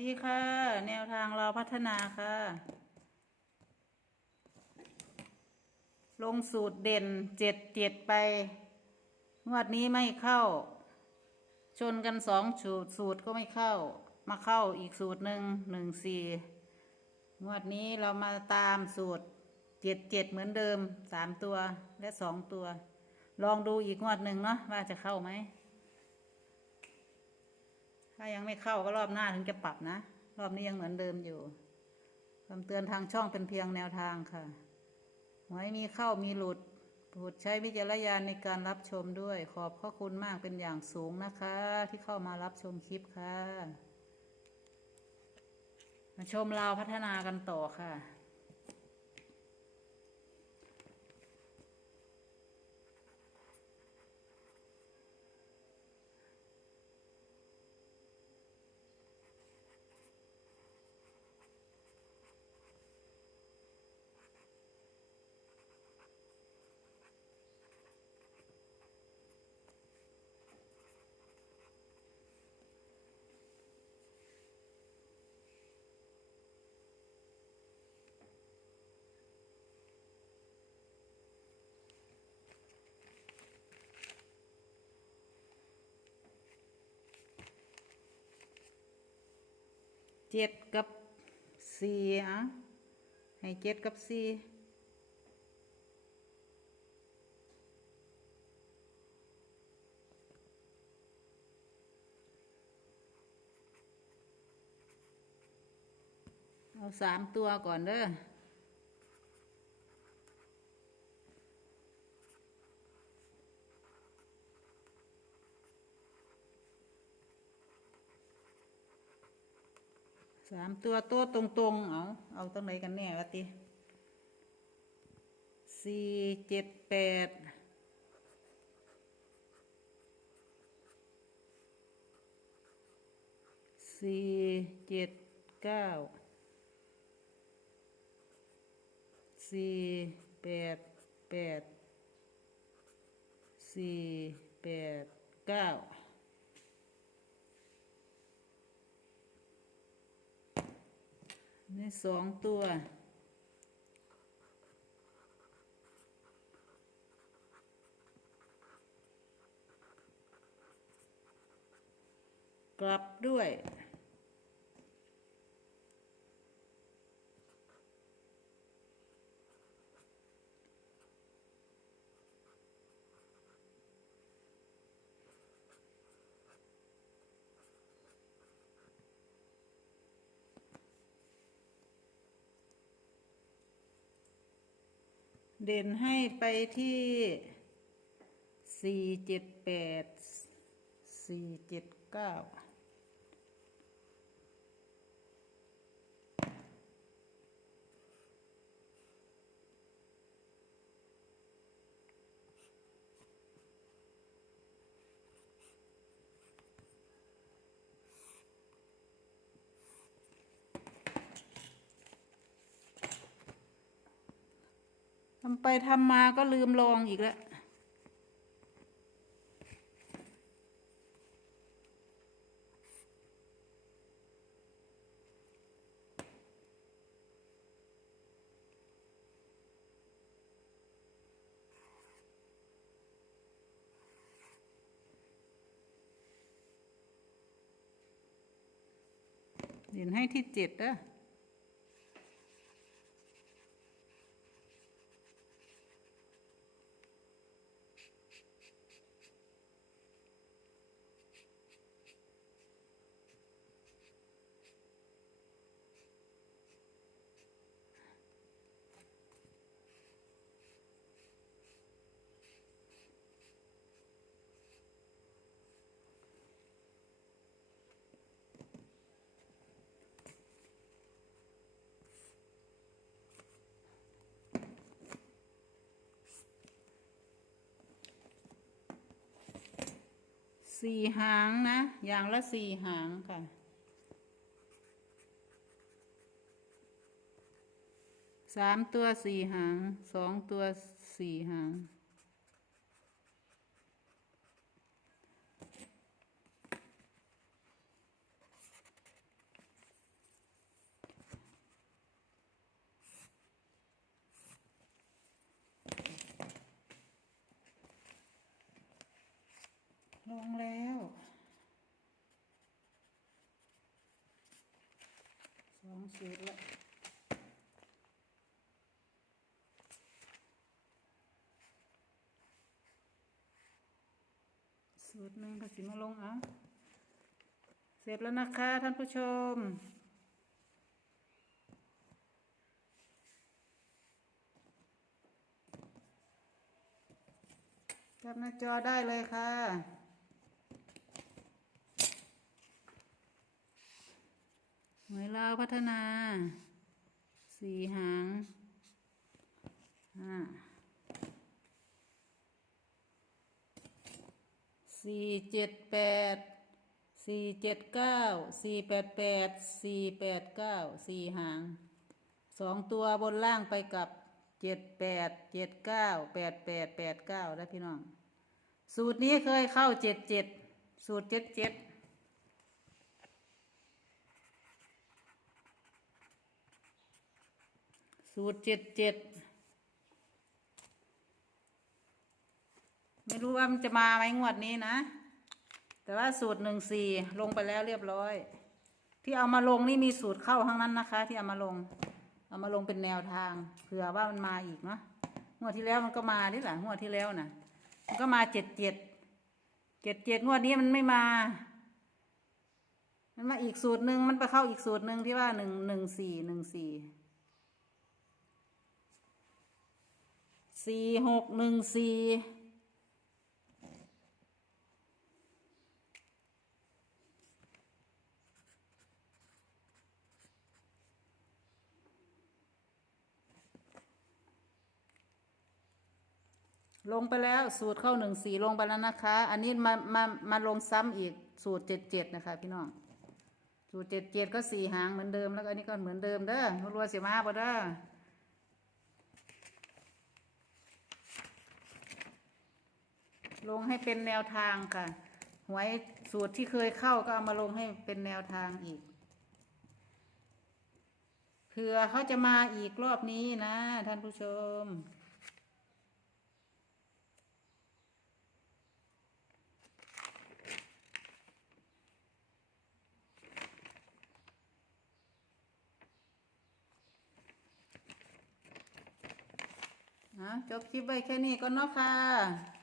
ดีค่ะ แนวทางเราพัฒนาค่ะ ลงสูตรเด่นเจ็ดเจ็ดไปงวดนี้ไม่เข้า ชนกันสองสูตรสูตรก็ไม่เข้า มาเข้าอีกสูตรหนึ่งหนึ่งสี่งวดนี้เรามาตามสูตรเจ็ดเจ็ดเหมือนเดิมสามตัวและสองตัว ลองดูอีกงวดหนึ่งเนาะว่าจะเข้าไหม ถ้ายังไม่เข้าก็รอบหน้าถึงจะปรับนะ รอบนี้ยังเหมือนเดิมอยู่คำเตือนทางช่องเป็นเพียงแนวทางค่ะหวยมีเข้ามีหลุดโปรดใช้วิจารณญาณในการรับชมด้วย ขอบพระคุณมากเป็นอย่างสูงนะคะ ที่เข้ามารับชมคลิปค่ะ มาชมเราพัฒนากันต่อค่ะ เจ็ดกับสี่อะให้เจ็ดกับสี่เอาสามตัวก่อนเด้อ สามตัวโต๊ะตรงๆ เอาเอาตั้งไหนกันแน่วะติสี่เจ็ดแปดสี่เจ็ดเก้าสี่แปดแปดสี่แปดเก้า นี่สองตัว กลับด้วย เด่นให้ไปที่สี่เจ็ดแปดสี่เจ็ดเก้า ทำไปทำมาก็ลืมลองอีกแล้วเด่นให้ที่เจ็ดเด้อ สี่หางนะ อย่างละสี่หางค่ะ สามตัวสี่หาง สองตัวสี่หาง ลงแล้ว สองสูตรละสูตรหนึ่งก็สิมาลงเอาเสร็จแล้วนะคะท่านผู้ชม จับหน้าจอได้เลยค่ะ หวยลาวพัฒนาสี่หางห้าสี่เจ็ดแปดสี่เจ็ดเก้าสี่แปดแปดสี่แปดเก้าสี่หางสองตัวบนล่างไปกับเจ็ดแปดเจ็ดเก้าแปดแปดแปดเก้าแล้วพี่น้อง สูตรนี้เคยเข้าเจ็ดเจ็ดสูตรเจ็ดเจ็ด สูตรเจ็ดเจ็ดไม่รู้ว่ามันจะมาไหมงวดนี้นะ แต่ว่าสูตรหนึ่งสี่ลงไปแล้วเรียบร้อย ที่เอามาลงนี่มีสูตรเข้าทั้งนั้นนะคะ ที่เอามาลง เอามาลงเป็นแนวทางเผื่อว่ามันมาอีกเนาะงวดที่แล้วมันก็มาดิหละงวดที่แล้วน่ะ มันก็มาเจ็ดเจ็ดเจ็ดเจ็ดงวดนี้มันไม่มา มันมาอีกสูตรหนึ่งมันไปเข้าอีกสูตรหนึ่งที่ว่าหนึ่งหนึ่งสี่หนึ่งสี่ สี่หกหนึ่งสี่ลงไปแล้วสูตรเข้าหนึ่งสี่ลงไปแล้วนะคะ อันนี้มามามาลงซ้ำอีกสูตรเจ็ดเจ็ดนะคะ พี่น้องสูตรเจ็ดเจ็ดก็สี่หางเหมือนเดิมแล้วก็อันนี้ก็เหมือนเดิมเด้อรัวเสียมาบ่เด้อ ลงให้เป็นแนวทางค่ะ หวยสูตรที่เคยเข้าก็เอามาลงให้เป็นแนวทางอีกเผื่อเขาจะมาอีกรอบนี้นะท่านผู้ชม นะจบคลิปไว้แค่นี้ก็เนาะค่ะ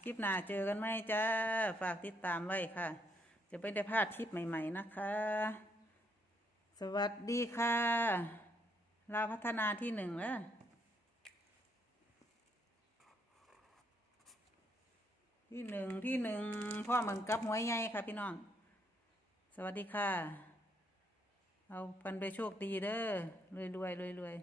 คลิปหน้าเจอกันไหมจ้า ฝากติดตามไว้ค่ะ จะไม่ได้พลาดคลิปใหม่ ๆ นะคะ สวัสดีค่ะลาพัฒนาที่หนึ่งแล้วที่หนึ่งที่หนึ่งพ่อเหมือนกับหวยใหญ่ค่ะ พี่น้อง สวัสดีค่ะ เอาปันไปโชคดีเด้อรวยรวยรวยรวย